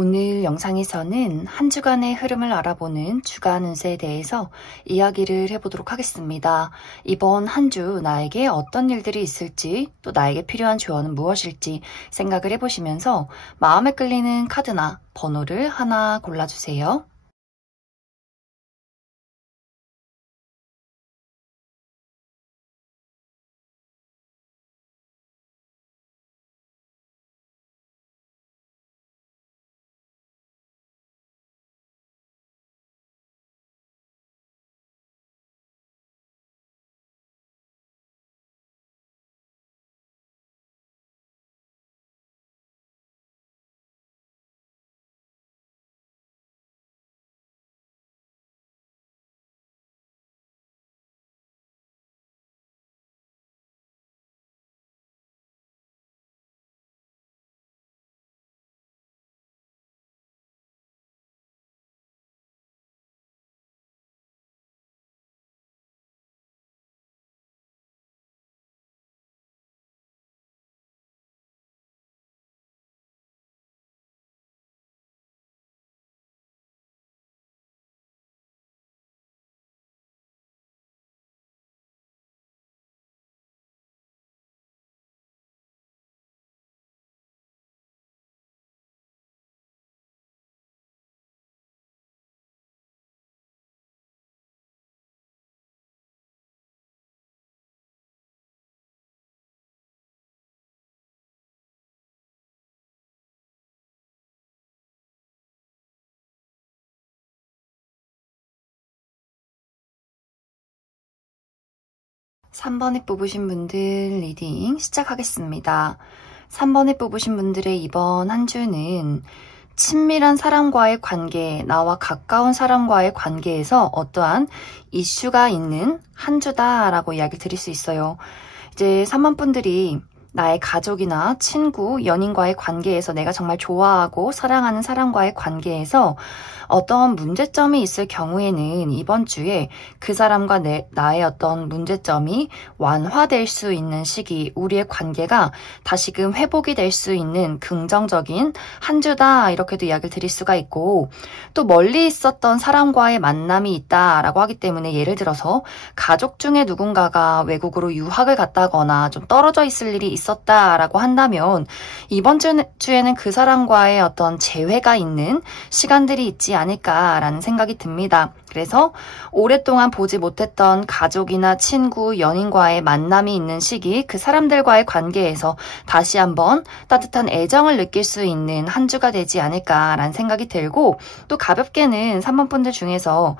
오늘 영상에서는 한 주간의 흐름을 알아보는 주간 운세에 대해서 이야기를 해보도록 하겠습니다. 이번 한 주 나에게 어떤 일들이 있을지, 또 나에게 필요한 조언은 무엇일지 생각을 해보시면서 마음에 끌리는 카드나 번호를 하나 골라주세요. 삼 번에 뽑으신 분들 리딩 시작하겠습니다. 3번에 뽑으신 분들의 이번 한 주는 친밀한 사람과의 관계, 나와 가까운 사람과의 관계에서 어떠한 이슈가 있는 한 주다라고 이야기를 드릴 수 있어요. 이제 3번 분들이 나의 가족이나 친구, 연인과의 관계에서 내가 정말 좋아하고 사랑하는 사람과의 관계에서 어떤 문제점이 있을 경우에는 이번 주에 그 사람과 나의 어떤 문제점이 완화될 수 있는 시기, 우리의 관계가 다시금 회복이 될 수 있는 긍정적인 한 주다, 이렇게도 이야기를 드릴 수가 있고, 또 멀리 있었던 사람과의 만남이 있다라고 하기 때문에 예를 들어서 가족 중에 누군가가 외국으로 유학을 갔다거나 좀 떨어져 있을 일이 있었다라고 한다면 이번 주에는 그 사람과의 어떤 재회가 있는 시간들이 있지 않을까라는 생각이 듭니다. 그래서 오랫동안 보지 못했던 가족이나 친구, 연인과의 만남이 있는 시기, 그 사람들과의 관계에서 다시 한번 따뜻한 애정을 느낄 수 있는 한 주가 되지 않을까라는 생각이 들고, 또 가볍게는 3번 분들 중에서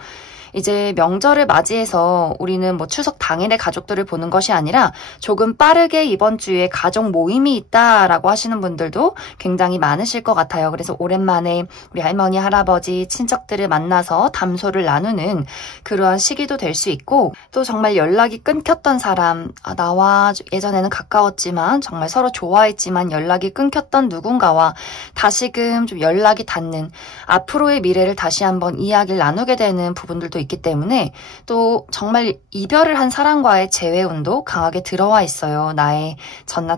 이제 명절을 맞이해서 우리는 뭐 추석 당일에 가족들을 보는 것이 아니라 조금 빠르게 이번 주에 가족 모임이 있다라고 하시는 분들도 굉장히 많으실 것 같아요. 그래서 오랜만에 우리 할머니, 할아버지, 친척들을 만나서 담소를 나누는 그러한 시기도 될 수 있고, 또 정말 연락이 끊겼던 사람, 나와 예전에는 가까웠지만 정말 서로 좋아했지만 연락이 끊겼던 누군가와 다시금 좀 연락이 닿는, 앞으로의 미래를 다시 한번 이야기를 나누게 되는 부분들도 있기 때문에, 또 정말 이별을 한 사람과의 재회운도 강하게 들어와 있어요. 나의 전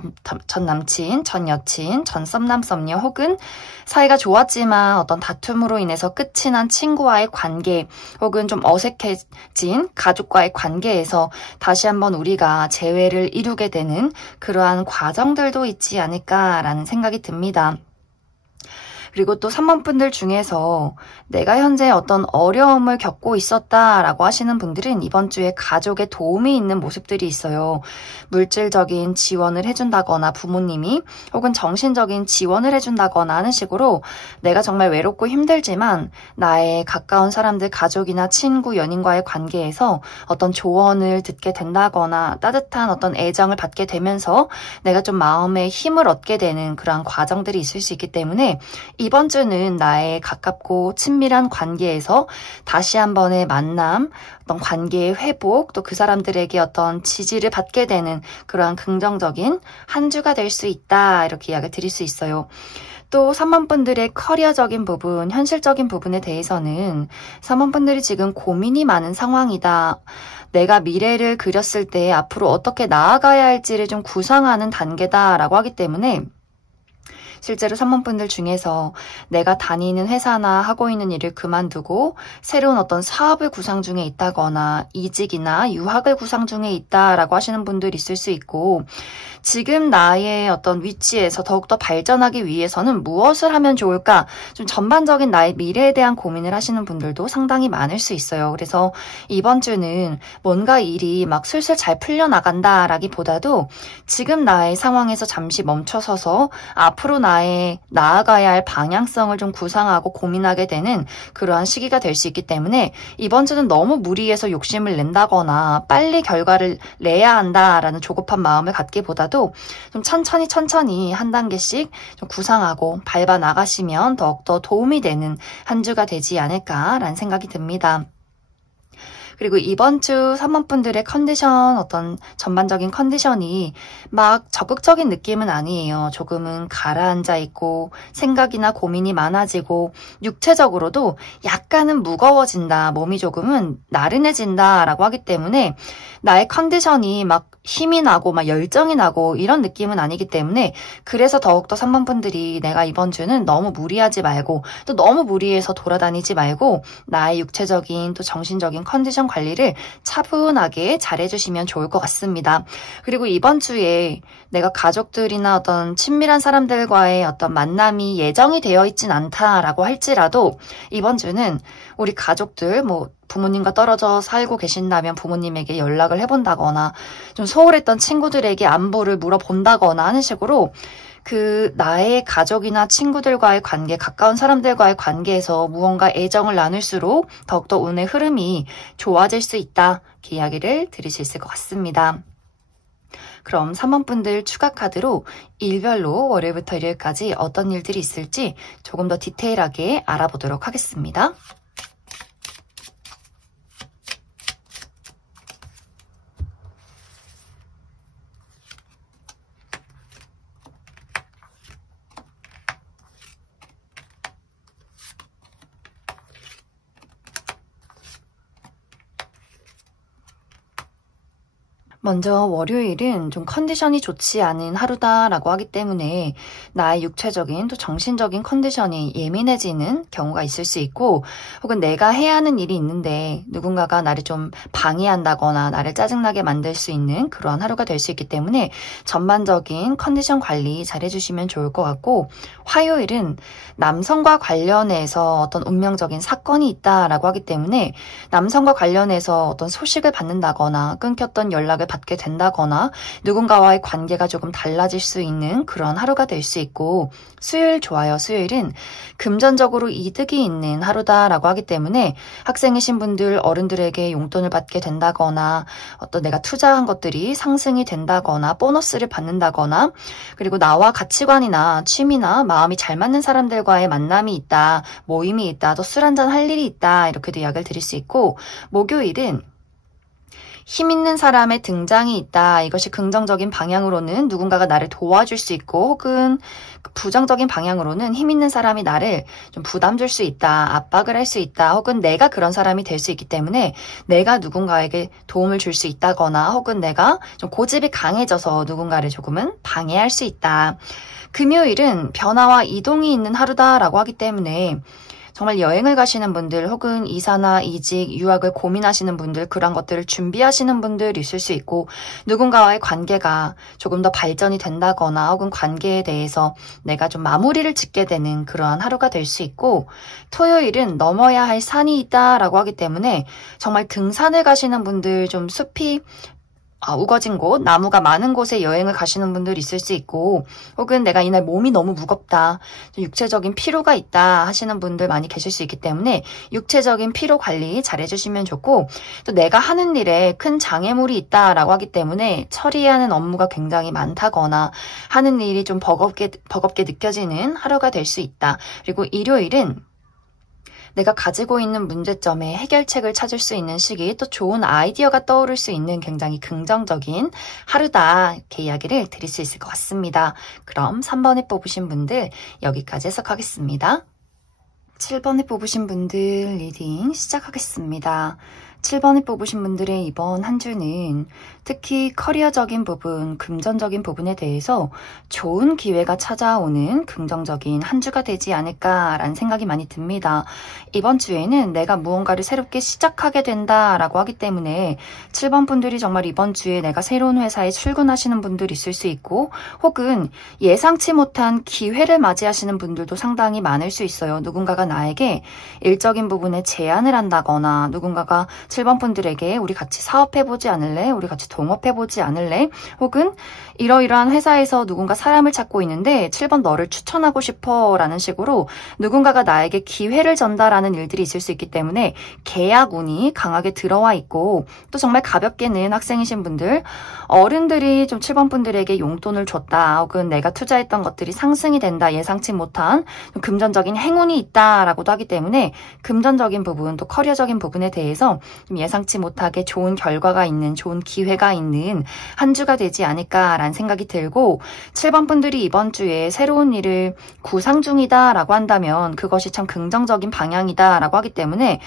남친, 전 여친, 전 썸남 썸녀, 혹은 사이가 좋았지만 어떤 다툼으로 인해서 끝이 난 친구와의 관계, 혹은 좀 어색해진 가족과의 관계에서 다시 한번 우리가 재회를 이루게 되는 그러한 과정들도 있지 않을까라는 생각이 듭니다. 그리고 또 3번 분들 중에서 내가 현재 어떤 어려움을 겪고 있었다라고 하시는 분들은 이번 주에 가족의 도움이 있는 모습들이 있어요. 물질적인 지원을 해준다거나 부모님이, 혹은 정신적인 지원을 해준다거나 하는 식으로 내가 정말 외롭고 힘들지만 나의 가까운 사람들, 가족이나 친구, 연인과의 관계에서 어떤 조언을 듣게 된다거나 따뜻한 어떤 애정을 받게 되면서 내가 좀 마음의 힘을 얻게 되는 그러한 과정들이 있을 수 있기 때문에 이번 주는 나의 가깝고 친밀한 관계에서 다시 한 번의 만남, 어떤 관계의 회복, 또 그 사람들에게 어떤 지지를 받게 되는 그러한 긍정적인 한 주가 될 수 있다, 이렇게 이야기 드릴 수 있어요. 또 3번 분들의 커리어적인 부분, 현실적인 부분에 대해서는 3번 분들이 지금 고민이 많은 상황이다. 내가 미래를 그렸을 때 앞으로 어떻게 나아가야 할지를 좀 구상하는 단계다라고 하기 때문에 실제로 3번 분들 중에서 내가 다니는 회사나 하고 있는 일을 그만두고 새로운 어떤 사업을 구상 중에 있다거나 이직이나 유학을 구상 중에 있다라고 하시는 분들 있을 수 있고, 지금 나의 어떤 위치에서 더욱더 발전하기 위해서는 무엇을 하면 좋을까? 좀 전반적인 나의 미래에 대한 고민을 하시는 분들도 상당히 많을 수 있어요. 그래서 이번 주는 뭔가 일이 막 술술 잘 풀려나간다라기보다도 지금 나의 상황에서 잠시 멈춰서서 앞으로 나아가야 할 방향성을 좀 구상하고 고민하게 되는 그러한 시기가 될 수 있기 때문에 이번 주는 너무 무리해서 욕심을 낸다거나 빨리 결과를 내야 한다라는 조급한 마음을 갖기보다도 좀 천천히 한 단계씩 좀 구상하고 밟아 나가시면 더욱더 도움이 되는 한 주가 되지 않을까라는 생각이 듭니다. 그리고 이번 주 3번 분들의 컨디션, 어떤 전반적인 컨디션이 막 적극적인 느낌은 아니에요. 조금은 가라앉아 있고 생각이나 고민이 많아지고 육체적으로도 약간은 무거워진다, 몸이 조금은 나른해진다 라고 하기 때문에 나의 컨디션이 막 힘이 나고 막 열정이 나고 이런 느낌은 아니기 때문에, 그래서 더욱더 3번 분들이 내가 이번 주는 너무 무리하지 말고 또 너무 무리해서 돌아다니지 말고 나의 육체적인 또 정신적인 컨디션 관리를 차분하게 잘해주시면 좋을 것 같습니다. 그리고 이번 주에 내가 가족들이나 어떤 친밀한 사람들과의 어떤 만남이 예정이 되어 있진 않다라고 할지라도 이번 주는 우리 가족들, 부모님과 떨어져 살고 계신다면 부모님에게 연락을 해본다거나 좀 소홀했던 친구들에게 안부를 물어본다거나 하는 식으로 나의 가족이나 친구들과의 관계, 가까운 사람들과의 관계에서 무언가 애정을 나눌수록 더욱더 운의 흐름이 좋아질 수 있다, 이렇게 이야기를 드릴 수 있을 것 같습니다. 그럼 3번 분들 추가 카드로 일별로 월요일부터 일요일까지 어떤 일들이 있을지 조금 더 디테일하게 알아보도록 하겠습니다. 먼저 월요일은 좀 컨디션이 좋지 않은 하루다라고 하기 때문에 나의 육체적인 또 정신적인 컨디션이 예민해지는 경우가 있을 수 있고, 혹은 내가 해야 하는 일이 있는데 누군가가 나를 좀 방해한다거나 나를 짜증나게 만들 수 있는 그러한 하루가 될 수 있기 때문에 전반적인 컨디션 관리 잘 해주시면 좋을 것 같고, 화요일은 남성과 관련해서 어떤 운명적인 사건이 있다라고 하기 때문에 남성과 관련해서 어떤 소식을 받는다거나 끊겼던 연락을 받게 된다거나 누군가와의 관계가 조금 달라질 수 있는 그런 하루가 될 수 있고, 수요일 좋아요. 수요일은 금전적으로 이득이 있는 하루다라고 하기 때문에 학생이신 분들, 어른들에게 용돈을 받게 된다거나 어떤 내가 투자한 것들이 상승이 된다거나 보너스를 받는다거나, 그리고 나와 가치관이나 취미나 마음이 잘 맞는 사람들과의 만남이 있다, 모임이 있다, 또 술 한잔 할 일이 있다, 이렇게도 이야기를 드릴 수 있고, 목요일은 힘 있는 사람의 등장이 있다. 이것이 긍정적인 방향으로는 누군가가 나를 도와줄 수 있고, 혹은 부정적인 방향으로는 힘 있는 사람이 나를 좀 부담 줄 수 있다, 압박을 할 수 있다, 혹은 내가 그런 사람이 될 수 있기 때문에 내가 누군가에게 도움을 줄 수 있다거나, 혹은 내가 좀 고집이 강해져서 누군가를 조금은 방해할 수 있다. 금요일은 변화와 이동이 있는 하루다라고 하기 때문에 정말 여행을 가시는 분들, 혹은 이사나 이직, 유학을 고민하시는 분들, 그런 것들을 준비하시는 분들 있을 수 있고, 누군가와의 관계가 조금 더 발전이 된다거나, 혹은 관계에 대해서 내가 좀 마무리를 짓게 되는 그러한 하루가 될 수 있고, 토요일은 넘어야 할 산이 있다라고 하기 때문에 정말 등산을 가시는 분들, 좀 숲이 우거진 곳, 나무가 많은 곳에 여행을 가시는 분들 있을 수 있고, 혹은 내가 이날 몸이 너무 무겁다, 육체적인 피로가 있다 하시는 분들 많이 계실 수 있기 때문에 육체적인 피로 관리 잘 해주시면 좋고, 또 내가 하는 일에 큰 장애물이 있다라고 하기 때문에 처리해야 하는 업무가 굉장히 많다거나 하는 일이 좀 버겁게 느껴지는 하루가 될 수 있다. 그리고 일요일은 내가 가지고 있는 문제점에 해결책을 찾을 수 있는 시기, 또 좋은 아이디어가 떠오를 수 있는 굉장히 긍정적인 하루다, 이렇게 이야기를 드릴 수 있을 것 같습니다. 그럼 3번에 뽑으신 분들 여기까지 해석하겠습니다. 7번에 뽑으신 분들 리딩 시작하겠습니다. 7번을 뽑으신 분들의 이번 한 주는 특히 커리어적인 부분, 금전적인 부분에 대해서 좋은 기회가 찾아오는 긍정적인 한 주가 되지 않을까라는 생각이 많이 듭니다. 이번 주에는 내가 무언가를 새롭게 시작하게 된다라고 하기 때문에 7번 분들이 정말 이번 주에 내가 새로운 회사에 출근하시는 분들이 있을 수 있고 혹은 예상치 못한 기회를 맞이하시는 분들도 상당히 많을 수 있어요. 누군가가 나에게 일적인 부분에 제안을 한다거나 누군가가 7번 분들에게 우리 같이 사업해보지 않을래? 우리 같이 동업해보지 않을래? 혹은 이러이러한 회사에서 누군가 사람을 찾고 있는데 7번 너를 추천하고 싶어 라는 식으로 누군가가 나에게 기회를 전달하는 일들이 있을 수 있기 때문에 계약운이 강하게 들어와 있고 또 정말 가볍게는 학생이신 분들 어른들이 좀 7번 분들에게 용돈을 줬다 혹은 내가 투자했던 것들이 상승이 된다 예상치 못한 금전적인 행운이 있다라고도 하기 때문에 금전적인 부분 또 커리어적인 부분에 대해서 좀 예상치 못하게 좋은 결과가 있는 좋은 기회가 있는 한 주가 되지 않을까라는 생각이 들고 7번 분들이 이번 주에 새로운 일을 구상 중이다라고 한다면 그것이 참 긍정적인 방향이다라고 하기 때문에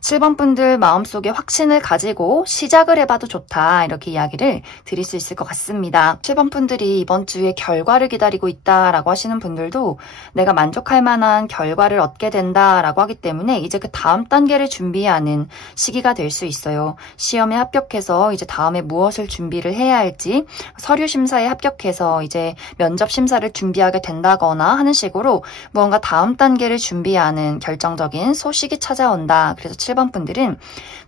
7번 분들 마음속에 확신을 가지고 시작을 해봐도 좋다 이렇게 이야기를 드릴 수 있을 것 같습니다. 7번 분들이 이번 주에 결과를 기다리고 있다라고 하시는 분들도 내가 만족할 만한 결과를 얻게 된다라고 하기 때문에 이제 그 다음 단계를 준비하는 시기가 될 수 있어요. 시험에 합격해서 이제 다음에 무엇을 준비를 해야 할지 서류 심사에 합격해서 이제 면접 심사를 준비하게 된다거나 하는 식으로 무언가 다음 단계를 준비하는 결정적인 소식이 찾아온다. 그래서 7번 분들은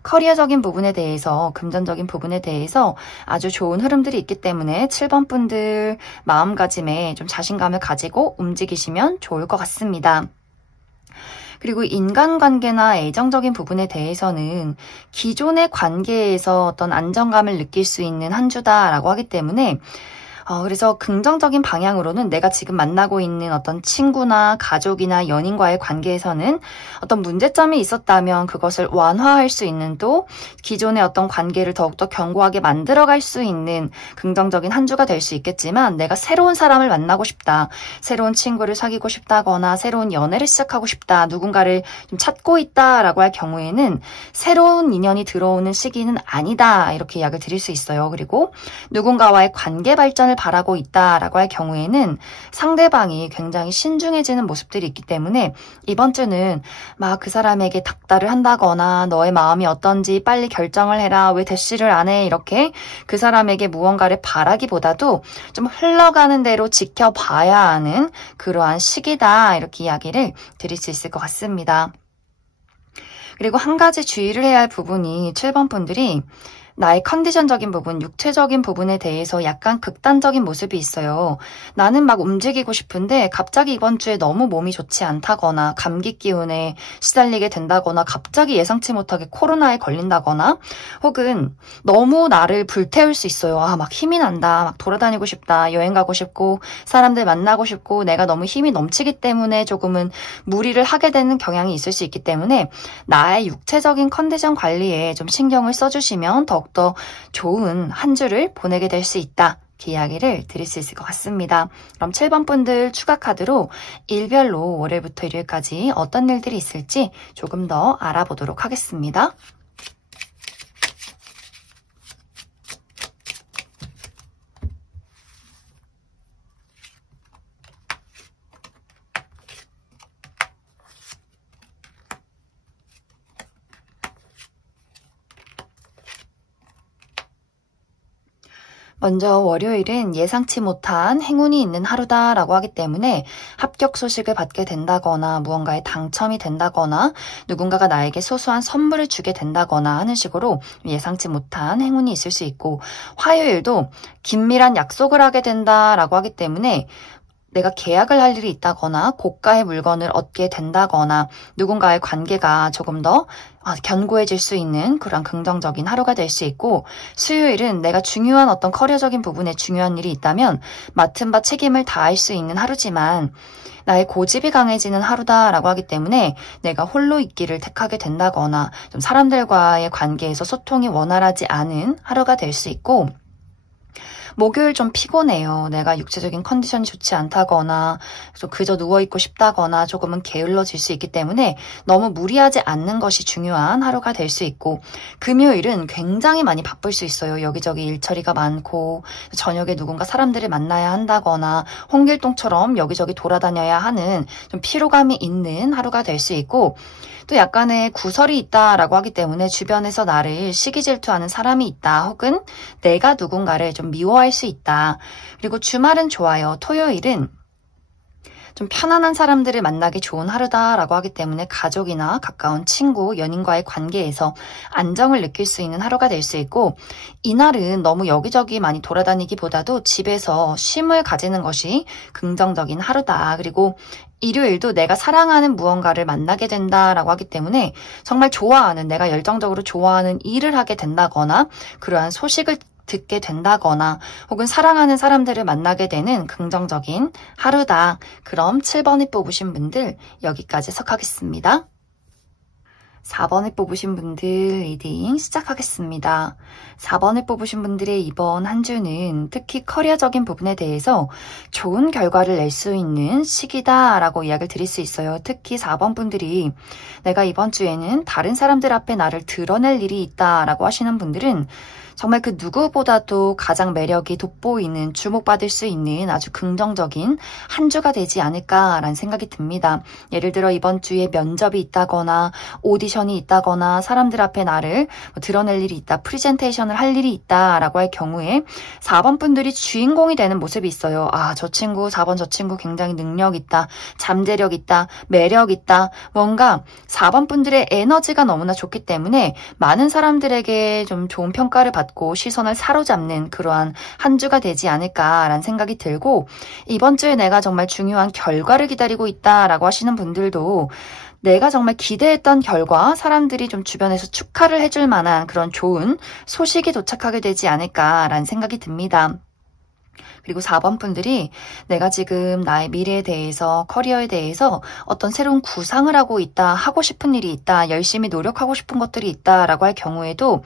커리어적인 부분에 대해서 금전적인 부분에 대해서 아주 좋은 흐름들이 있기 때문에 7번 분들 마음가짐에 좀 자신감을 가지고 움직이시면 좋을 것 같습니다. 그리고 인간관계나 애정적인 부분에 대해서는 기존의 관계에서 어떤 안정감을 느낄 수 있는 한 주다라고 하기 때문에 그래서 긍정적인 방향으로는 내가 지금 만나고 있는 어떤 친구나 가족이나 연인과의 관계에서는 어떤 문제점이 있었다면 그것을 완화할 수 있는 또 기존의 어떤 관계를 더욱더 견고하게 만들어갈 수 있는 긍정적인 한 주가 될 수 있겠지만 내가 새로운 사람을 만나고 싶다, 새로운 친구를 사귀고 싶다거나 새로운 연애를 시작하고 싶다, 누군가를 좀 찾고 있다라고 할 경우에는 새로운 인연이 들어오는 시기는 아니다 이렇게 이야기를 드릴 수 있어요. 그리고 누군가와의 관계 발전을 바라고 있다라고 할 경우에는 상대방이 굉장히 신중해지는 모습들이 있기 때문에 이번 주는 막 그 사람에게 닥달을 한다거나 너의 마음이 어떤지 빨리 결정을 해라 왜 대시를 안 해 이렇게 그 사람에게 무언가를 바라기보다도 좀 흘러가는 대로 지켜봐야 하는 그러한 시기다 이렇게 이야기를 드릴 수 있을 것 같습니다. 그리고 한 가지 주의를 해야 할 부분이 7번 분들이 나의 컨디션적인 부분, 육체적인 부분에 대해서 약간 극단적인 모습이 있어요. 나는 막 움직이고 싶은데 갑자기 이번 주에 너무 몸이 좋지 않다거나 감기 기운에 시달리게 된다거나 갑자기 예상치 못하게 코로나에 걸린다거나 혹은 너무 나를 불태울 수 있어요. 막 힘이 난다. 막 돌아다니고 싶다. 여행 가고 싶고 사람들 만나고 싶고 내가 너무 힘이 넘치기 때문에 조금은 무리를 하게 되는 경향이 있을 수 있기 때문에 나의 육체적인 컨디션 관리에 좀 신경을 써주시면 더욱더 좋은 한 주를 보내게 될 수 있다. 그 이야기를 드릴 수 있을 것 같습니다. 그럼 7번 분들 추가 카드로 일별로 월요일부터 일요일까지 어떤 일들이 있을지 조금 더 알아보도록 하겠습니다. 먼저 월요일은 예상치 못한 행운이 있는 하루다라고 하기 때문에 합격 소식을 받게 된다거나 무언가에 당첨이 된다거나 누군가가 나에게 소소한 선물을 주게 된다거나 하는 식으로 예상치 못한 행운이 있을 수 있고 화요일도 긴밀한 약속을 하게 된다라고 하기 때문에 내가 계약을 할 일이 있다거나 고가의 물건을 얻게 된다거나 누군가의 관계가 조금 더 견고해질 수 있는 그런 긍정적인 하루가 될 수 있고 수요일은 내가 중요한 어떤 커리어적인 부분에 중요한 일이 있다면 맡은 바 책임을 다할 수 있는 하루지만 나의 고집이 강해지는 하루다라고 하기 때문에 내가 홀로 있기를 택하게 된다거나 좀 사람들과의 관계에서 소통이 원활하지 않은 하루가 될 수 있고 목요일 좀 피곤해요. 내가 육체적인 컨디션이 좋지 않다거나 좀 그저 누워있고 싶다거나 조금은 게을러질 수 있기 때문에 너무 무리하지 않는 것이 중요한 하루가 될 수 있고, 금요일은 굉장히 많이 바쁠 수 있어요. 여기저기 일처리가 많고 저녁에 누군가 사람들을 만나야 한다거나 홍길동처럼 여기저기 돌아다녀야 하는 좀 피로감이 있는 하루가 될 수 있고, 또 약간의 구설이 있다라고 하기 때문에 주변에서 나를 시기 질투하는 사람이 있다, 혹은 내가 누군가를 좀 미워할 수 있다. 그리고 주말은 좋아요. 토요일은 좀 편안한 사람들을 만나기 좋은 하루다라고 하기 때문에 가족이나 가까운 친구, 연인과의 관계에서 안정을 느낄 수 있는 하루가 될 수 있고, 이날은 너무 여기저기 많이 돌아다니기보다도 집에서 쉼을 가지는 것이 긍정적인 하루다. 그리고 일요일도 내가 사랑하는 무언가를 만나게 된다라고 하기 때문에 정말 좋아하는, 내가 열정적으로 좋아하는 일을 하게 된다거나 그러한 소식을 듣게 된다거나 혹은 사랑하는 사람들을 만나게 되는 긍정적인 하루다. 그럼 7번을 뽑으신 분들 여기까지 석하겠습니다. 4번을 뽑으신 분들 리딩 시작하겠습니다. 4번을 뽑으신 분들의 이번 한 주는 특히 커리어적인 부분에 대해서 좋은 결과를 낼 수 있는 시기다라고 이야기를 드릴 수 있어요. 특히 4번 분들이 내가 이번 주에는 다른 사람들 앞에 나를 드러낼 일이 있다라고 하시는 분들은 정말 그 누구보다도 가장 매력이 돋보이는, 주목받을 수 있는 아주 긍정적인 한 주가 되지 않을까라는 생각이 듭니다. 예를 들어 이번 주에 면접이 있다거나 오디션이 있다거나 사람들 앞에 나를 드러낼 일이 있다, 프리젠테이션을 할 일이 있다라고 할 경우에 4번 분들이 주인공이 되는 모습이 있어요. 아, 저 친구, 4번 저 친구 굉장히 능력 있다, 잠재력 있다, 매력 있다. 뭔가 4번 분들의 에너지가 너무나 좋기 때문에 많은 사람들에게 좀 좋은 평가를 받고 시선을 사로잡는 그러한 한 주가 되지 않을까라는 생각이 들고, 이번 주에 내가 정말 중요한 결과를 기다리고 있다라고 하시는 분들도 내가 정말 기대했던 결과, 사람들이 좀 주변에서 축하를 해줄 만한 그런 좋은 소식이 도착하게 되지 않을까라는 생각이 듭니다. 그리고 4번 분들이 내가 지금 나의 미래에 대해서, 커리어에 대해서 어떤 새로운 구상을 하고 있다, 하고 싶은 일이 있다, 열심히 노력하고 싶은 것들이 있다라고 할 경우에도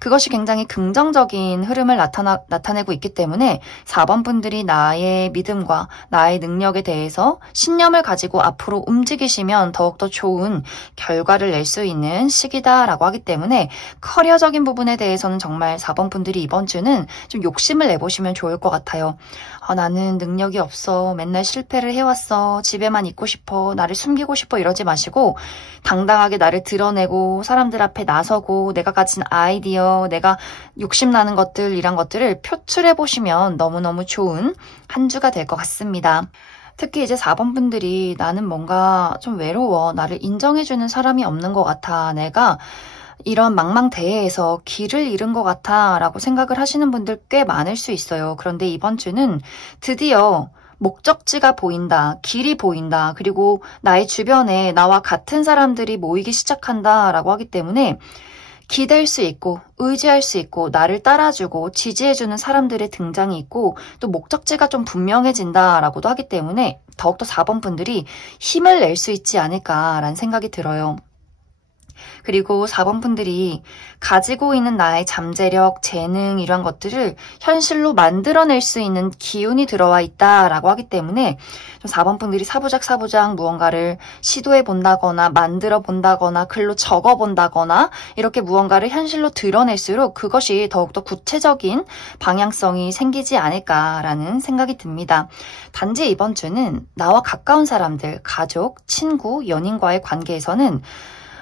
그것이 굉장히 긍정적인 흐름을 나타내고 있기 때문에 4번 분들이 나의 믿음과 나의 능력에 대해서 신념을 가지고 앞으로 움직이시면 더욱더 좋은 결과를 낼 수 있는 시기다라고 하기 때문에 커리어적인 부분에 대해서는 정말 4번 분들이 이번 주는 좀 욕심을 내보시면 좋을 것 같아요. 나는 능력이 없어, 맨날 실패를 해왔어, 집에만 있고 싶어, 나를 숨기고 싶어 이러지 마시고 당당하게 나를 드러내고 사람들 앞에 나서고 내가 가진 아이디어, 내가 욕심나는 것들, 이런 것들을 표출해보시면 너무너무 좋은 한 주가 될 것 같습니다. 특히 이제 4번 분들이 나는 뭔가 좀 외로워, 나를 인정해주는 사람이 없는 것 같아, 내가 이런 망망대해에서 길을 잃은 것 같아 라고 생각을 하시는 분들 꽤 많을 수 있어요. 그런데 이번 주는 드디어 목적지가 보인다, 길이 보인다, 그리고 나의 주변에 나와 같은 사람들이 모이기 시작한다 라고 하기 때문에 기댈 수 있고 의지할 수 있고 나를 따라주고 지지해주는 사람들의 등장이 있고 또 목적지가 좀 분명해진다라고도 하기 때문에 더욱더 4번 분들이 힘을 낼 수 있지 않을까라는 생각이 들어요. 그리고 4번 분들이 가지고 있는 나의 잠재력, 재능 이런 것들을 현실로 만들어낼 수 있는 기운이 들어와 있다라고 하기 때문에 좀 4번 분들이 사부작 무언가를 시도해 본다거나 만들어 본다거나 글로 적어 본다거나 이렇게 무언가를 현실로 드러낼수록 그것이 더욱더 구체적인 방향성이 생기지 않을까라는 생각이 듭니다. 단지 이번 주는 나와 가까운 사람들, 가족, 친구, 연인과의 관계에서는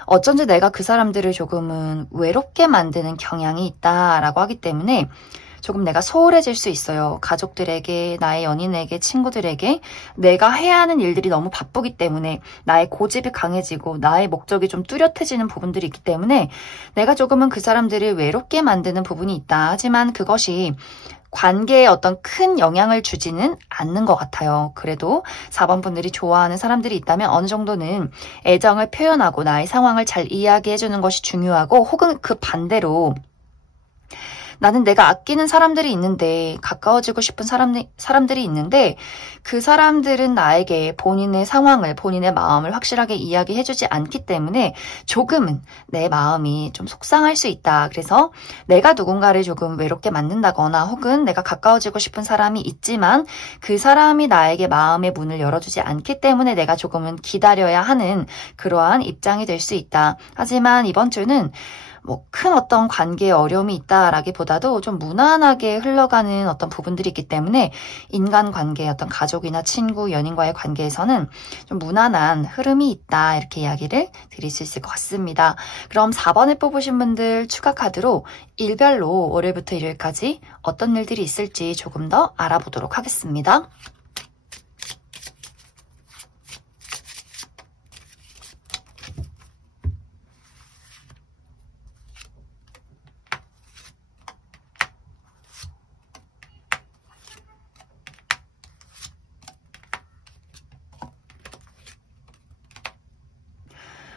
어쩐지 내가 그 사람들을 조금은 외롭게 만드는 경향이 있다라고 하기 때문에 조금 내가 소홀해질 수 있어요. 가족들에게, 나의 연인에게, 친구들에게 내가 해야 하는 일들이 너무 바쁘기 때문에 나의 고집이 강해지고 나의 목적이 좀 뚜렷해지는 부분들이 있기 때문에 내가 조금은 그 사람들을 외롭게 만드는 부분이 있다. 하지만 그것이 관계에 어떤 큰 영향을 주지는 않는 것 같아요. 그래도 4번 분들이 좋아하는 사람들이 있다면 어느 정도는 애정을 표현하고 나의 상황을 잘 이야기해주는 것이 중요하고, 혹은 그 반대로 나는 내가 아끼는 사람들이 있는데, 가까워지고 싶은 사람들이 있는데, 그 사람들은 나에게 본인의 상황을, 본인의 마음을 확실하게 이야기해주지 않기 때문에 조금은 내 마음이 좀 속상할 수 있다. 그래서 내가 누군가를 조금 외롭게 만든다거나 혹은 내가 가까워지고 싶은 사람이 있지만 그 사람이 나에게 마음의 문을 열어주지 않기 때문에 내가 조금은 기다려야 하는 그러한 입장이 될 수 있다. 하지만 이번 주는 큰 어떤 관계에 어려움이 있다라기보다도 좀 무난하게 흘러가는 어떤 부분들이 있기 때문에 인간관계, 어떤 가족이나 친구, 연인과의 관계에서는 좀 무난한 흐름이 있다 이렇게 이야기를 드릴 수 있을 것 같습니다. 그럼 4번을 뽑으신 분들 추가 카드로 일별로 월요일부터 일요일까지 어떤 일들이 있을지 조금 더 알아보도록 하겠습니다.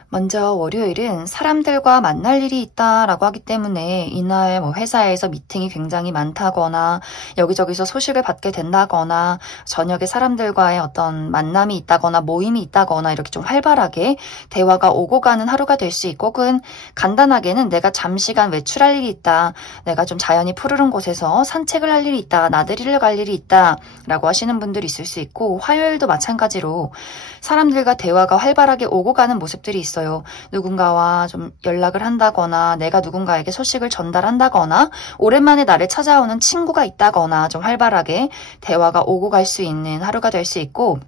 먼저 월요일은 사람들과 만날 일이 있다라고 하기 때문에 이날 회사에서 미팅이 굉장히 많다거나 여기저기서 소식을 받게 된다거나 저녁에 사람들과의 어떤 만남이 있다거나 모임이 있다거나 이렇게 좀 활발하게 대화가 오고 가는 하루가 될 수 있고 혹은 간단하게는 내가 잠시간 외출할 일이 있다. 내가 좀 자연이 푸르른 곳에서 산책을 할 일이 있다. 나들이를 갈 일이 있다. 라고 하시는 분들이 있을 수 있고 화요일도 마찬가지로 사람들과 대화가 활발하게 오고 가는 모습들이 있어요. 누군가와 좀 연락을 한다거나 내가 누군가에게 소식을 전달한다거나 오랜만에 나를 찾아오는 친구가 있다거나 좀 활발하게 대화가 오고 갈 수 있는 하루가 될 수 있고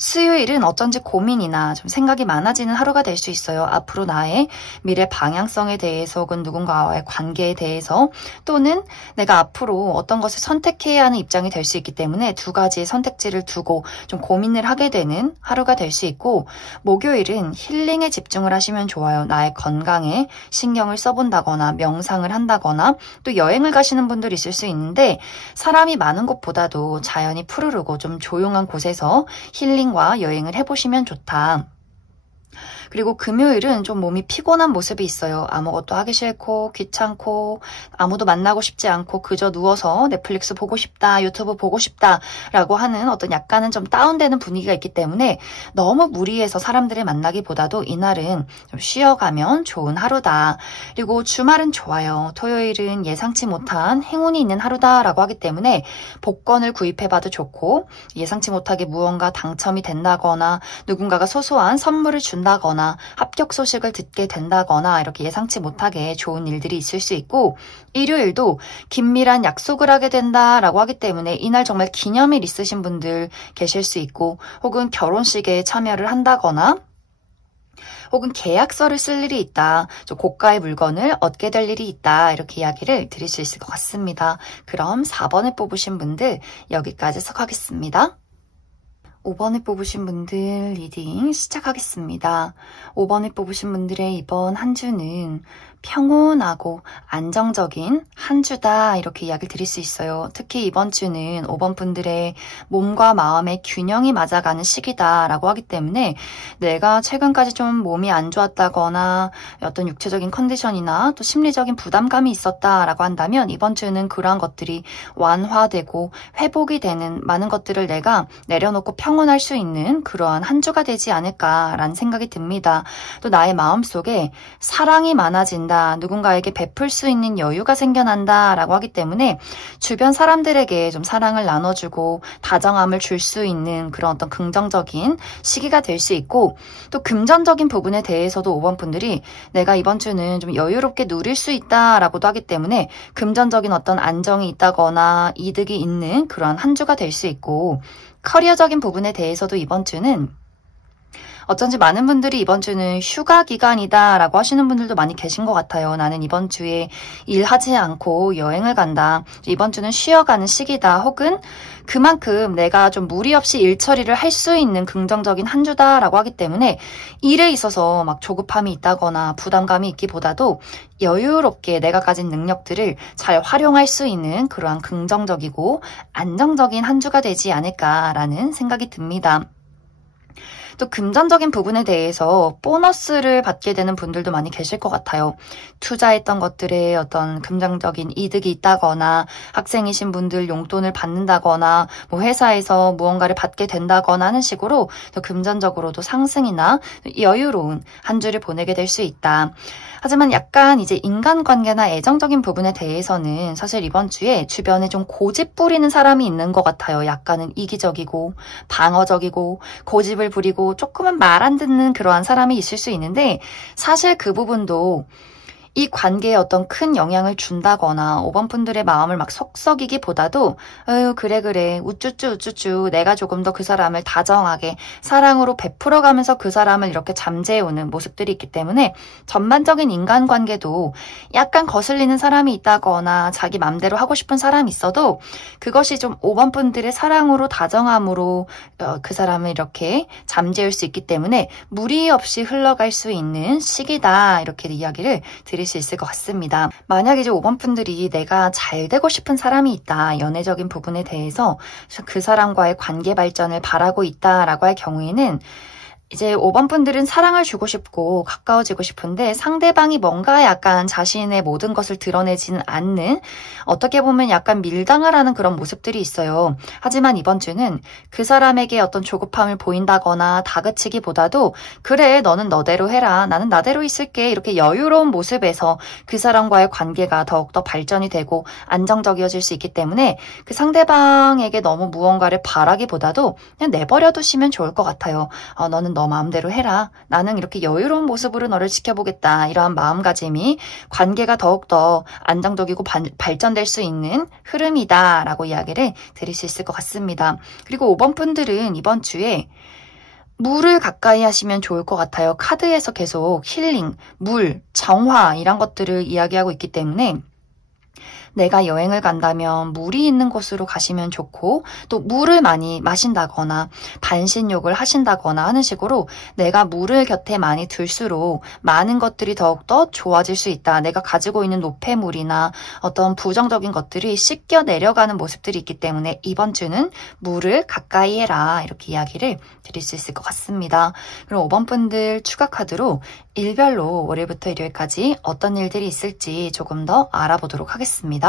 수요일은 어쩐지 고민이나 좀 생각이 많아지는 하루가 될 수 있어요. 앞으로 나의 미래 방향성에 대해서 혹은 누군가와의 관계에 대해서 또는 내가 앞으로 어떤 것을 선택해야 하는 입장이 될 수 있기 때문에 두 가지의 선택지를 두고 좀 고민을 하게 되는 하루가 될 수 있고 목요일은 힐링에 집중을 하시면 좋아요. 나의 건강에 신경을 써본다거나 명상을 한다거나 또 여행을 가시는 분들이 있을 수 있는데 사람이 많은 곳보다도 자연이 푸르르고 좀 조용한 곳에서 힐링과 여행을 해보시면 좋다. 그리고 금요일은 좀 몸이 피곤한 모습이 있어요. 아무것도 하기 싫고 귀찮고 아무도 만나고 싶지 않고 그저 누워서 넷플릭스 보고 싶다, 유튜브 보고 싶다 라고 하는 어떤 약간은 좀 다운되는 분위기가 있기 때문에 너무 무리해서 사람들을 만나기보다도 이날은 좀 쉬어가면 좋은 하루다. 그리고 주말은 좋아요. 토요일은 예상치 못한 행운이 있는 하루다라고 하기 때문에 복권을 구입해봐도 좋고 예상치 못하게 무언가 당첨이 된다거나 누군가가 소소한 선물을 준다거나 합격 소식을 듣게 된다거나 이렇게 예상치 못하게 좋은 일들이 있을 수 있고 일요일도 긴밀한 약속을 하게 된다라고 하기 때문에 이날 정말 기념일 있으신 분들 계실 수 있고 혹은 결혼식에 참여를 한다거나 혹은 계약서를 쓸 일이 있다. 좀 고가의 물건을 얻게 될 일이 있다. 이렇게 이야기를 드릴 수 있을 것 같습니다. 그럼 4번을 뽑으신 분들 여기까지 해석하겠습니다. 5번을 뽑으신 분들 리딩 시작하겠습니다. 5번을 뽑으신 분들의 이번 한 주는 평온하고 안정적인 한 주다 이렇게 이야기를 드릴 수 있어요. 특히 이번 주는 5번 분들의 몸과 마음의 균형이 맞아가는 시기다라고 하기 때문에 내가 최근까지 좀 몸이 안 좋았다거나 어떤 육체적인 컨디션이나 또 심리적인 부담감이 있었다라고 한다면 이번 주는 그러한 것들이 완화되고 회복이 되는 많은 것들을 내가 내려놓고 평온할 수 있는 그러한 한 주가 되지 않을까라는 생각이 듭니다. 또 나의 마음속에 사랑이 많아진다. 누군가에게 베풀 수 있는 여유가 생겨난다 라고 하기 때문에 주변 사람들에게 좀 사랑을 나눠주고 다정함을 줄 수 있는 그런 어떤 긍정적인 시기가 될 수 있고 또 금전적인 부분에 대해서도 5번 분들이 내가 이번 주는 좀 여유롭게 누릴 수 있다 라고도 하기 때문에 금전적인 어떤 안정이 있다거나 이득이 있는 그런 한 주가 될 수 있고 커리어적인 부분에 대해서도 이번 주는 어쩐지 많은 분들이 이번 주는 휴가 기간이다 라고 하시는 분들도 많이 계신 것 같아요. 나는 이번 주에 일하지 않고 여행을 간다. 이번 주는 쉬어가는 시기다. 혹은 그만큼 내가 좀 무리 없이 일 처리를 할 수 있는 긍정적인 한 주다 라고 하기 때문에 일에 있어서 막 조급함이 있다거나 부담감이 있기보다도 여유롭게 내가 가진 능력들을 잘 활용할 수 있는 그러한 긍정적이고 안정적인 한 주가 되지 않을까라는 생각이 듭니다. 또 금전적인 부분에 대해서 보너스를 받게 되는 분들도 많이 계실 것 같아요. 투자했던 것들에 어떤 금전적인 이득이 있다거나 학생이신 분들 용돈을 받는다거나 뭐 회사에서 무언가를 받게 된다거나 하는 식으로 또 금전적으로도 상승이나 여유로운 한 주를 보내게 될 수 있다. 하지만 약간 이제 인간관계나 애정적인 부분에 대해서는 사실 이번 주에 주변에 좀 고집 부리는 사람이 있는 것 같아요. 약간은 이기적이고 방어적이고 고집을 부리고 조금은 말 안 듣는 그러한 사람이 있을 수 있는데 사실 그 부분도 이 관계에 어떤 큰 영향을 준다거나 5번 분들의 마음을 막 속썩이기보다도 그래 우쭈쭈 내가 조금 더 그 사람을 다정하게 사랑으로 베풀어가면서 그 사람을 이렇게 잠재우는 모습들이 있기 때문에 전반적인 인간관계도 약간 거슬리는 사람이 있다거나 자기 맘대로 하고 싶은 사람이 있어도 그것이 좀 5번 분들의 사랑으로 다정함으로 그 사람을 이렇게 잠재울 수 있기 때문에 무리 없이 흘러갈 수 있는 시기다 이렇게 이야기를 드릴 수 있을 것 같습니다. 만약 이제 5번 분들이 내가 잘 되고 싶은 사람이 있다, 연애적인 부분에 대해서 그 사람과의 관계 발전을 바라고 있다라고 할 경우에는 이제 5번 분들은 사랑을 주고 싶고 가까워지고 싶은데 상대방이 뭔가 약간 자신의 모든 것을 드러내지는 않는 어떻게 보면 약간 밀당을 하는 그런 모습들이 있어요. 하지만 이번 주는 그 사람에게 어떤 조급함을 보인다거나 다그치기보다도 그래 너는 너대로 해라 나는 나대로 있을게 이렇게 여유로운 모습에서 그 사람과의 관계가 더욱더 발전이 되고 안정적이어질 수 있기 때문에 그 상대방에게 너무 무언가를 바라기보다도 그냥 내버려 두시면 좋을 것 같아요. 너는 너 마음대로 해라. 나는 이렇게 여유로운 모습으로 너를 지켜보겠다. 이러한 마음가짐이 관계가 더욱더 안정적이고 발전될 수 있는 흐름이다 라고 이야기를 드릴 수 있을 것 같습니다. 그리고 5번 분들은 이번 주에 물을 가까이 하시면 좋을 것 같아요. 카드에서 계속 힐링, 물, 정화 이런 것들을 이야기하고 있기 때문에 내가 여행을 간다면 물이 있는 곳으로 가시면 좋고 또 물을 많이 마신다거나 반신욕을 하신다거나 하는 식으로 내가 물을 곁에 많이 둘수록 많은 것들이 더욱더 좋아질 수 있다. 내가 가지고 있는 노폐물이나 어떤 부정적인 것들이 씻겨 내려가는 모습들이 있기 때문에 이번 주는 물을 가까이 해라 이렇게 이야기를 드릴 수 있을 것 같습니다. 그럼 5번 분들 추가 카드로 일별로 월요일부터 일요일까지 어떤 일들이 있을지 조금 더 알아보도록 하겠습니다.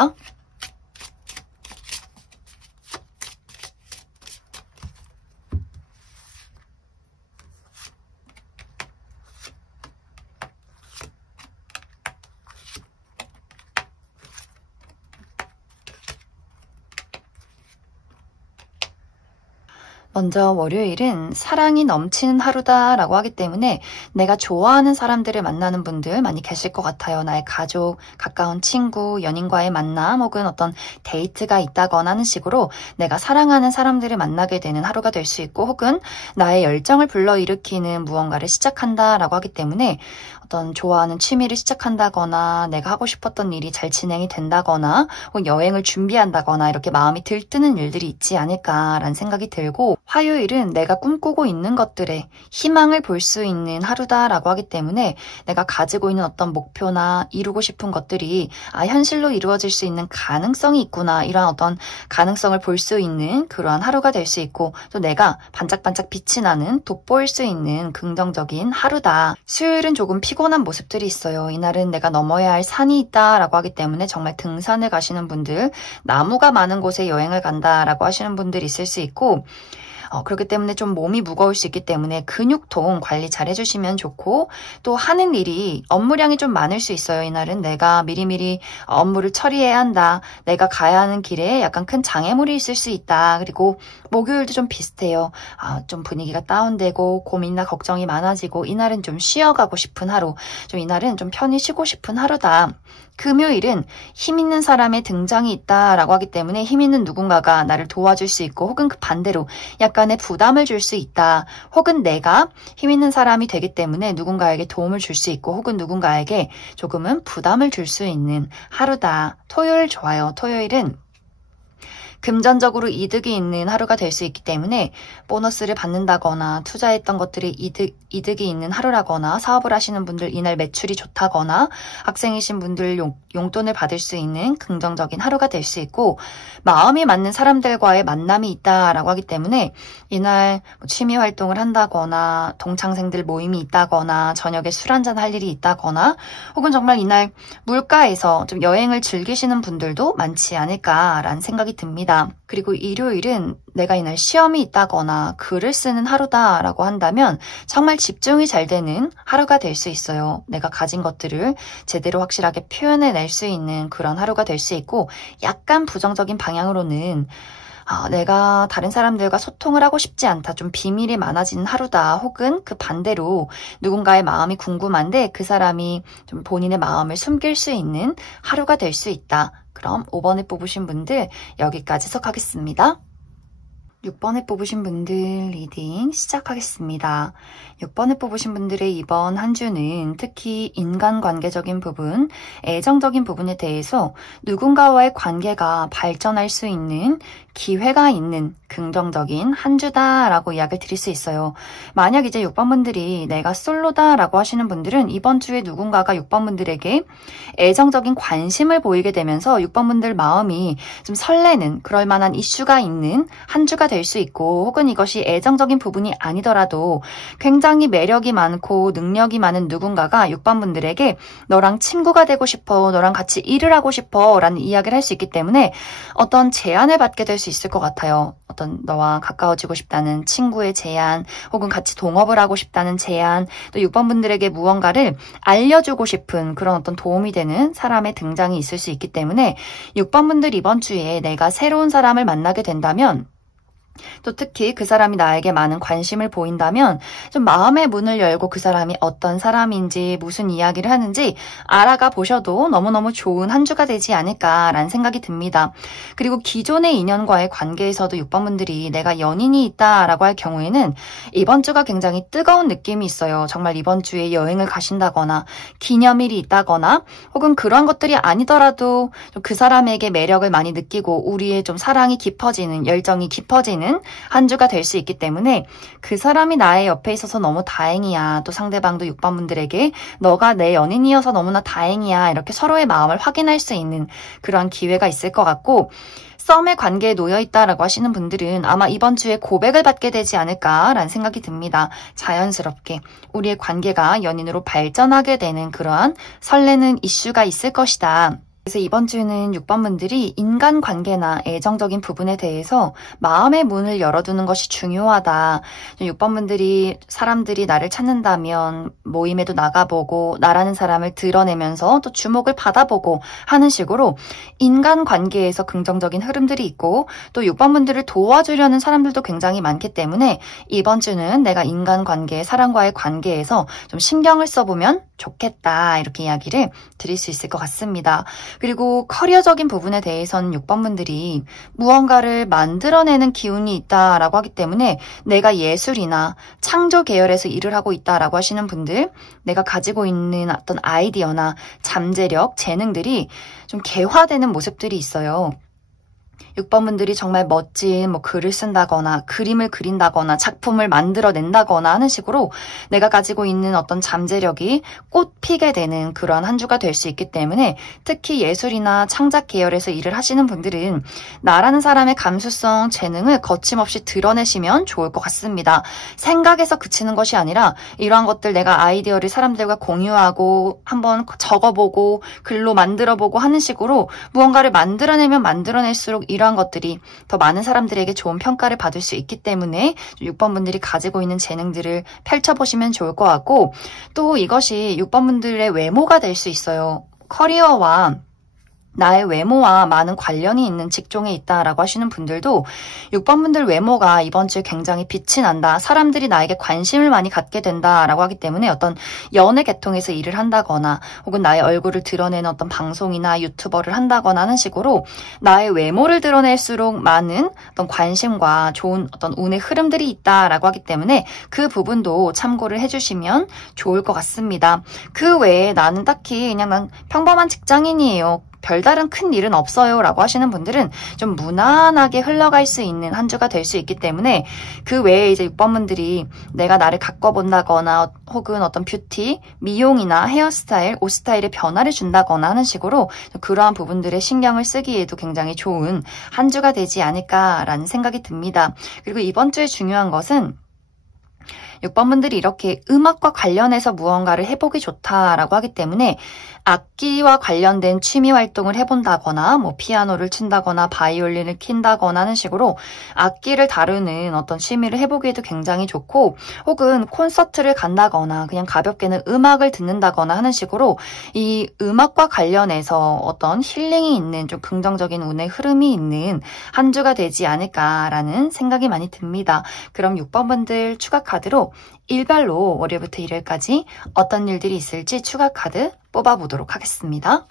먼저 월요일은 사랑이 넘치는 하루다라고 하기 때문에 내가 좋아하는 사람들을 만나는 분들 많이 계실 것 같아요. 나의 가족, 가까운 친구, 연인과의 만남 혹은 어떤 데이트가 있다거나 하는 식으로 내가 사랑하는 사람들을 만나게 되는 하루가 될 수 있고 혹은 나의 열정을 불러일으키는 무언가를 시작한다라고 하기 때문에 어떤 좋아하는 취미를 시작한다거나 내가 하고 싶었던 일이 잘 진행이 된다거나 혹은 여행을 준비한다거나 이렇게 마음이 들뜨는 일들이 있지 않을까라는 생각이 들고 화요일은 내가 꿈꾸고 있는 것들에 희망을 볼 수 있는 하루다라고 하기 때문에 내가 가지고 있는 어떤 목표나 이루고 싶은 것들이 현실로 이루어질 수 있는 가능성이 있구나 이러한 어떤 가능성을 볼 수 있는 그러한 하루가 될 수 있고 또 내가 반짝반짝 빛이 나는 돋보일 수 있는 긍정적인 하루다. 수요일은 조금 피곤한 모습들이 있어요. 이날은 내가 넘어야 할 산이 있다라고 하기 때문에 정말 등산을 가시는 분들, 나무가 많은 곳에 여행을 간다라고 하시는 분들이 있을 수 있고 그렇기 때문에 좀 몸이 무거울 수 있기 때문에 근육통 관리 잘 해주시면 좋고 또 하는 일이 업무량이 좀 많을 수 있어요. 이날은 내가 미리미리 업무를 처리해야 한다. 내가 가야 하는 길에 약간 큰 장애물이 있을 수 있다. 그리고 목요일도 좀 비슷해요. 좀 분위기가 다운되고 고민이나 걱정이 많아지고 이날은 좀 쉬어가고 싶은 하루. 좀 이날은 좀 편히 쉬고 싶은 하루다. 금요일은 힘 있는 사람의 등장이 있다라고 하기 때문에 힘 있는 누군가가 나를 도와줄 수 있고 혹은 그 반대로 약간의 부담을 줄 수 있다. 혹은 내가 힘 있는 사람이 되기 때문에 누군가에게 도움을 줄 수 있고 혹은 누군가에게 조금은 부담을 줄 수 있는 하루다. 토요일 좋아요. 토요일은 금전적으로 이득이 있는 하루가 될 수 있기 때문에 보너스를 받는다거나 투자했던 것들이 이득이 있는 하루라거나 사업을 하시는 분들 이날 매출이 좋다거나 학생이신 분들 용돈을 받을 수 있는 긍정적인 하루가 될 수 있고 마음이 맞는 사람들과의 만남이 있다라고 하기 때문에 이날 취미 활동을 한다거나 동창생들 모임이 있다거나 저녁에 술 한잔 할 일이 있다거나 혹은 정말 이날 물가에서 좀 여행을 즐기시는 분들도 많지 않을까라는 생각이 듭니다. 그리고 일요일은 내가 이날 시험이 있다거나 글을 쓰는 하루다라고 한다면 정말 집중이 잘 되는 하루가 될 수 있어요. 내가 가진 것들을 제대로 확실하게 표현해낼 수 있는 그런 하루가 될 수 있고 약간 부정적인 방향으로는 내가 다른 사람들과 소통을 하고 싶지 않다. 좀 비밀이 많아지는 하루다. 혹은 그 반대로 누군가의 마음이 궁금한데 그 사람이 좀 본인의 마음을 숨길 수 있는 하루가 될 수 있다. 그럼 5번에 뽑으신 분들 여기까지 해석하겠습니다. 6번에 뽑으신 분들 리딩 시작하겠습니다. 6번에 뽑으신 분들의 이번 한 주는 특히 인간관계적인 부분, 애정적인 부분에 대해서 누군가와의 관계가 발전할 수 있는 기회가 있는 긍정적인 한 주다라고 이야기를 드릴 수 있어요. 만약 이제 6번 분들이 내가 솔로다라고 하시는 분들은 이번 주에 누군가가 6번 분들에게 애정적인 관심을 보이게 되면서 6번 분들 마음이 좀 설레는 그럴 만한 이슈가 있는 한 주가 될 수 있고 혹은 이것이 애정적인 부분이 아니더라도 굉장히 매력이 많고 능력이 많은 누군가가 6번 분들에게 너랑 친구가 되고 싶어, 너랑 같이 일을 하고 싶어 라는 이야기를 할 수 있기 때문에 어떤 제안을 받게 될 수 있을 것 같아요. 어떤 너와 가까워지고 싶다는 친구의 제안 혹은 같이 동업을 하고 싶다는 제안 또 6번 분들에게 무언가를 알려주고 싶은 그런 어떤 도움이 되는 사람의 등장이 있을 수 있기 때문에 6번 분들 이번 주에 내가 새로운 사람을 만나게 된다면 또 특히 그 사람이 나에게 많은 관심을 보인다면 좀 마음의 문을 열고 그 사람이 어떤 사람인지 무슨 이야기를 하는지 알아가 보셔도 너무너무 좋은 한 주가 되지 않을까라는 생각이 듭니다. 그리고 기존의 인연과의 관계에서도 6번 분들이 내가 연인이 있다라고 할 경우에는 이번 주가 굉장히 뜨거운 느낌이 있어요. 정말 이번 주에 여행을 가신다거나 기념일이 있다거나 혹은 그런 것들이 아니더라도 그 사람에게 매력을 많이 느끼고 우리의 좀 사랑이 깊어지는 열정이 깊어지는 한 주가 될 수 있기 때문에 그 사람이 나의 옆에 있어서 너무 다행이야. 또 상대방도 6번 분들에게 너가 내 연인이어서 너무나 다행이야. 이렇게 서로의 마음을 확인할 수 있는 그런 기회가 있을 것 같고 썸의 관계에 놓여있다라고 하시는 분들은 아마 이번 주에 고백을 받게 되지 않을까라는 생각이 듭니다. 자연스럽게 우리의 관계가 연인으로 발전하게 되는 그러한 설레는 이슈가 있을 것이다. 그래서 이번 주는 6번 분들이 인간관계나 애정적인 부분에 대해서 마음의 문을 열어두는 것이 중요하다. 6번 분들이 사람들이 나를 찾는다면 모임에도 나가보고 나라는 사람을 드러내면서 또 주목을 받아보고 하는 식으로 인간관계에서 긍정적인 흐름들이 있고 또 6번 분들을 도와주려는 사람들도 굉장히 많기 때문에 이번 주는 내가 인간관계, 사람과의 관계에서 좀 신경을 써보면 좋겠다. 이렇게 이야기를 드릴 수 있을 것 같습니다. 그리고 커리어적인 부분에 대해서는 6번 분들이 무언가를 만들어내는 기운이 있다라고 하기 때문에 내가 예술이나 창조 계열에서 일을 하고 있다라고 하시는 분들, 내가 가지고 있는 어떤 아이디어나 잠재력, 재능들이 좀 개화되는 모습들이 있어요. 6번 분들이 정말 멋진 글을 쓴다거나 그림을 그린다거나 작품을 만들어낸다거나 하는 식으로 내가 가지고 있는 어떤 잠재력이 꽃피게 되는 그런 한 주가 될 수 있기 때문에 특히 예술이나 창작 계열에서 일을 하시는 분들은 나라는 사람의 감수성, 재능을 거침없이 드러내시면 좋을 것 같습니다. 생각에서 그치는 것이 아니라 이러한 것들 내가 아이디어를 사람들과 공유하고 한번 적어보고 글로 만들어보고 하는 식으로 무언가를 만들어내면 만들어낼수록 이러한 것들이 더 많은 사람들에게 좋은 평가를 받을 수 있기 때문에 6번 분들이 가지고 있는 재능들을 펼쳐보시면 좋을 것 같고 또 이것이 6번 분들의 외모가 될 수 있어요. 커리어와 나의 외모와 많은 관련이 있는 직종에 있다라고 하시는 분들도 6번 분들 외모가 이번 주에 굉장히 빛이 난다. 사람들이 나에게 관심을 많이 갖게 된다라고 하기 때문에 어떤 연예 계통에서 일을 한다거나 혹은 나의 얼굴을 드러내는 어떤 방송이나 유튜버를 한다거나 하는 식으로 나의 외모를 드러낼수록 많은 어떤 관심과 좋은 어떤 운의 흐름들이 있다라고 하기 때문에 그 부분도 참고를 해주시면 좋을 것 같습니다. 그 외에 나는 딱히 그냥 난 평범한 직장인이에요. 별다른 큰 일은 없어요 라고 하시는 분들은 좀 무난하게 흘러갈 수 있는 한 주가 될 수 있기 때문에 그 외에 이제 6번분들이 내가 나를 가꿔본다거나 혹은 어떤 뷰티, 미용이나 헤어스타일, 옷 스타일에 변화를 준다거나 하는 식으로 그러한 부분들에 신경을 쓰기에도 굉장히 좋은 한 주가 되지 않을까라는 생각이 듭니다. 그리고 이번 주에 중요한 것은 6번분들이 이렇게 음악과 관련해서 무언가를 해보기 좋다라고 하기 때문에 악기와 관련된 취미 활동을 해본다거나 뭐 피아노를 친다거나 바이올린을 킨다거나 하는 식으로 악기를 다루는 어떤 취미를 해보기에도 굉장히 좋고 혹은 콘서트를 간다거나 그냥 가볍게는 음악을 듣는다거나 하는 식으로 이 음악과 관련해서 어떤 힐링이 있는 좀 긍정적인 운의 흐름이 있는 한 주가 되지 않을까라는 생각이 많이 듭니다. 그럼 6번분들 추가 카드로 일발로 월요일부터 일요일까지 어떤 일들이 있을지 추가 카드 뽑아보도록 하겠습니다.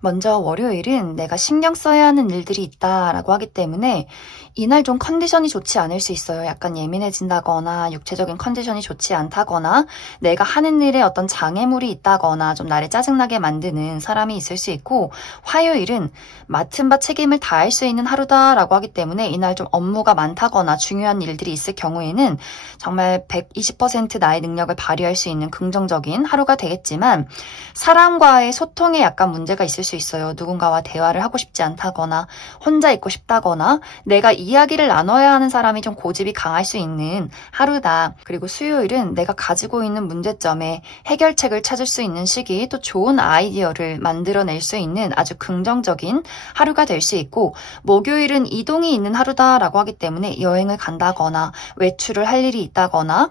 먼저 월요일은 내가 신경 써야 하는 일들이 있다라고 하기 때문에 이날 좀 컨디션이 좋지 않을 수 있어요. 약간 예민해진다거나 육체적인 컨디션이 좋지 않다거나 내가 하는 일에 어떤 장애물이 있다거나 좀 나를 짜증나게 만드는 사람이 있을 수 있고 화요일은 맡은 바 책임을 다할 수 있는 하루다라고 하기 때문에 이날 좀 업무가 많다거나 중요한 일들이 있을 경우에는 정말 120% 나의 능력을 발휘할 수 있는 긍정적인 하루가 되겠지만 사람과의 소통에 약간 문제가 있을 수 있어요. 누군가와 대화를 하고 싶지 않다거나 혼자 있고 싶다거나 내가 이야기를 나눠야 하는 사람이 좀 고집이 강할 수 있는 하루다. 그리고 수요일은 내가 가지고 있는 문제점에 해결책을 찾을 수 있는 시기 또 좋은 아이디어를 만들어낼 수 있는 아주 긍정적인 하루가 될 수 있고 목요일은 이동이 있는 하루다라고 하기 때문에 여행을 간다거나 외출을 할 일이 있다거나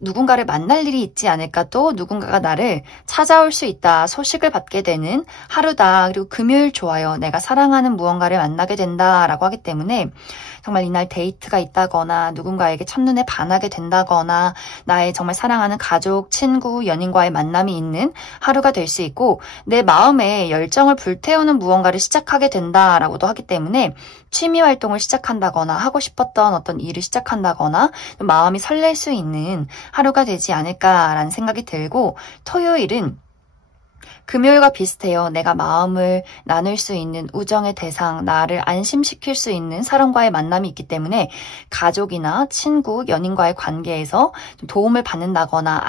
누군가를 만날 일이 있지 않을까 또 누군가가 나를 찾아올 수 있다 소식을 받게 되는 하루다. 그리고 금요일 좋아요. 내가 사랑하는 무언가를 만나게 된다라고 하기 때문에 정말 이날 데이트가 있다거나 누군가에게 첫눈에 반하게 된다거나 나의 정말 사랑하는 가족, 친구, 연인과의 만남이 있는 하루가 될 수 있고 내 마음에 열정을 불태우는 무언가를 시작하게 된다라고도 하기 때문에 취미 활동을 시작한다거나 하고 싶었던 어떤 일을 시작한다거나 마음이 설렐 수 있는 하루가 되지 않을까라는 생각이 들고 토요일은 금요일과 비슷해요. 내가 마음을 나눌 수 있는 우정의 대상, 나를 안심시킬 수 있는 사람과의 만남이 있기 때문에 가족이나 친구, 연인과의 관계에서 좀 도움을 받는다거나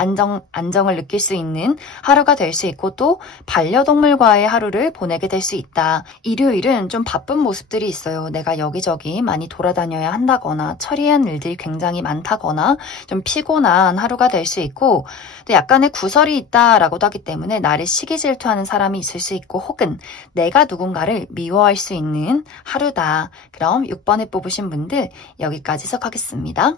안정을 느낄 수 있는 하루가 될 수 있고 또 반려동물과의 하루를 보내게 될 수 있다. 일요일은 좀 바쁜 모습들이 있어요. 내가 여기저기 많이 돌아다녀야 한다거나 처리한 일들이 굉장히 많다거나 좀 피곤한 하루가 될 수 있고 또 약간의 구설이 있다라고도 하기 때문에 나를 시기 질투하는 사람이 있을 수 있고 혹은 내가 누군가를 미워할 수 있는 하루다. 그럼 6번에 뽑으신 분들 여기까지 해석하겠습니다.